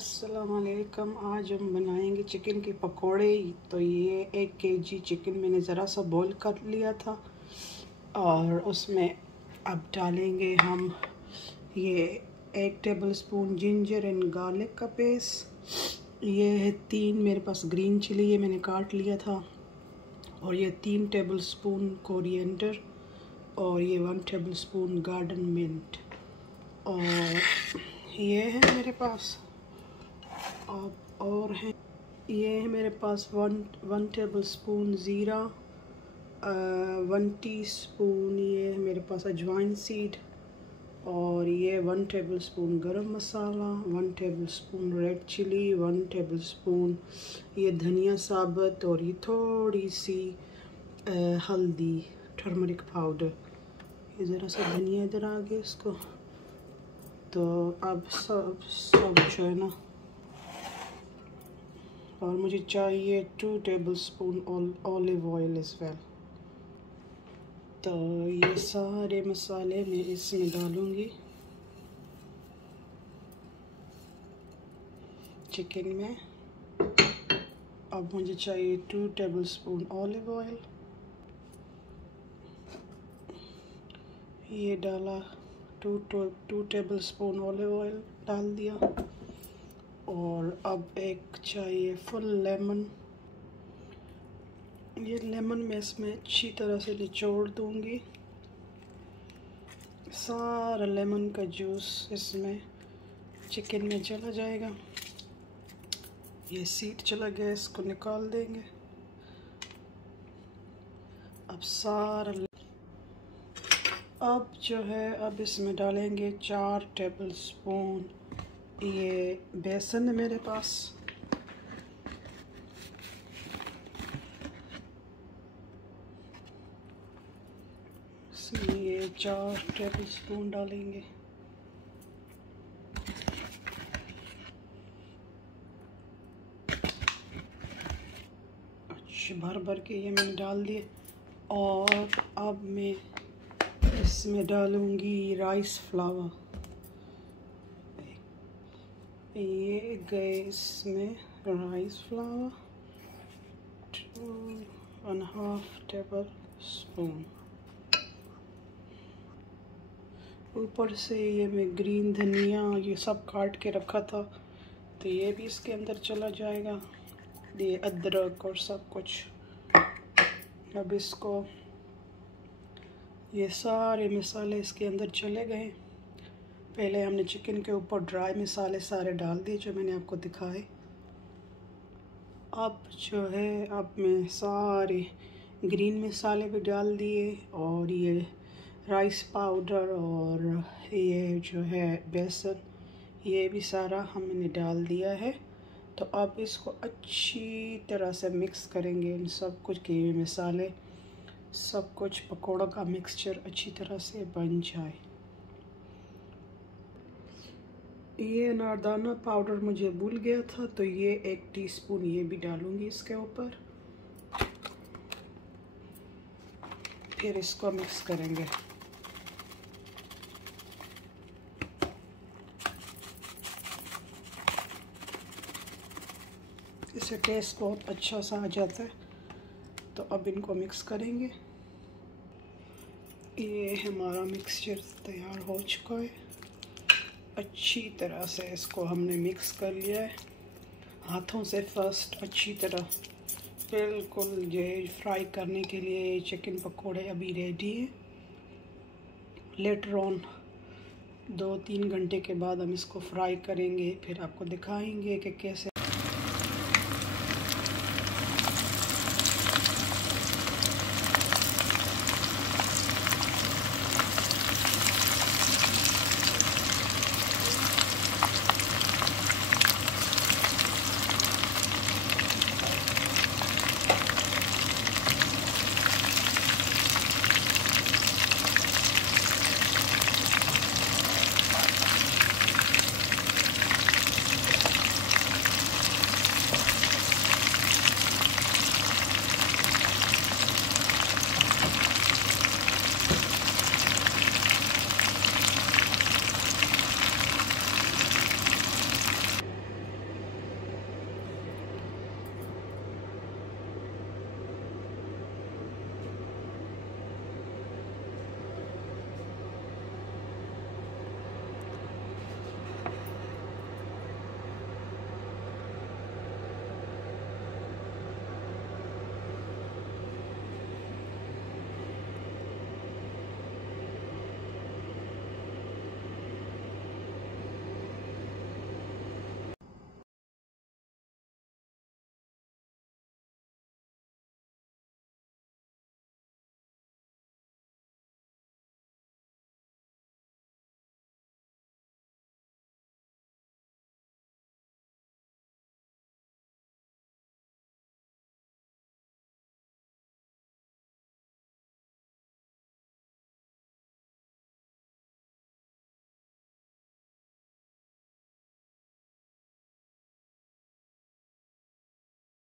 अस्सलामुअलैकुम। आज हम बनाएंगे चिकन के पकोड़े। तो ये 1 केजी चिकन मैंने ज़रा सा बॉईल कर लिया था और उसमें अब डालेंगे हम ये 1 टेबलस्पून जिंजर एंड गार्लिक का पेस्ट। ये है 3 मेरे पास ग्रीन चिली, ये मैंने काट लिया था। और ये 3 टेबलस्पून कोरिएंडर और ये 1 टेबलस्पून गार्डन मिंट। और ये है मेरे पास और है ये है मेरे पास 1 टेबलस्पून ज़ीरा, 1 टीस्पून ये है मेरे पास अजवाइन सीड, और ये 1 टेबलस्पून गरम मसाला, 1 टेबलस्पून रेड चिली, 1 टेबलस्पून ये धनिया साबुत, और ये थोड़ी सी हल्दी टर्मरिक पाउडर। ये ज़रा सा धनिया इधर आ गया इसको। तो अब सब जो है ना, और मुझे चाहिए 2 tablespoon olive oil as well. तो ये सारे मसाले मैं इसमें डालूँगी चिकन में। अब मुझे चाहिए 2 टेबलस्पून ऑलिव ऑयल, ये डाला 2 टेबलस्पून ऑलिव ऑयल डाल दिया। और अब एक चाहिए फुल लेमन। ये लेमन मैं इसमें अच्छी तरह से निचोड़ दूंगी। सारा लेमन का जूस इसमें चिकन में चला जाएगा। ये सीड चला गया, इसको निकाल देंगे। अब अब जो है, अब इसमें डालेंगे 4 टेबलस्पून ये बेसन है मेरे पास। इसमें ये 4 टेबलस्पून डालेंगे। अच्छा, भर के ये मैंने डाल दिए। और अब मैं इसमें डालूंगी राइस फ्लावर। ये गए इसमें राइस फ्लावर 2.5 टेबलस्पून। ऊपर से ये मैं ग्रीन धनिया ये सब काट के रखा था, तो ये भी इसके अंदर चला जाएगा। ये अदरक और सब कुछ। अब इसको ये सारे मसाले इसके अंदर चले गए। पहले हमने चिकन के ऊपर ड्राई मसाले सारे डाल दिए जो मैंने आपको दिखाए। अब जो है, अब मैं सारे ग्रीन मसाले भी डाल दिए, और ये राइस पाउडर और ये जो है बेसन, ये भी सारा हमने डाल दिया है। तो अब इसको अच्छी तरह से मिक्स करेंगे इन सब कुछ के ये मसाले सब कुछ पकौड़ा का मिक्सचर अच्छी तरह से बन जाए। ये अनारदाना पाउडर मुझे भूल गया था, तो ये 1 टीस्पून ये भी डालूंगी इसके ऊपर। फिर इसको मिक्स करेंगे। इससे टेस्ट बहुत अच्छा सा आ जाता है। तो अब इनको मिक्स करेंगे। ये हमारा मिक्सचर तैयार हो चुका है। अच्छी तरह से इसको हमने मिक्स कर लिया है हाथों से। फर्स्ट अच्छी तरह बिल्कुल ये फ्राई करने के लिए चिकन पकोड़े अभी रेडी हैं। लेटर ऑन 2-3 घंटे के बाद हम इसको फ्राई करेंगे, फिर आपको दिखाएंगे कि कैसे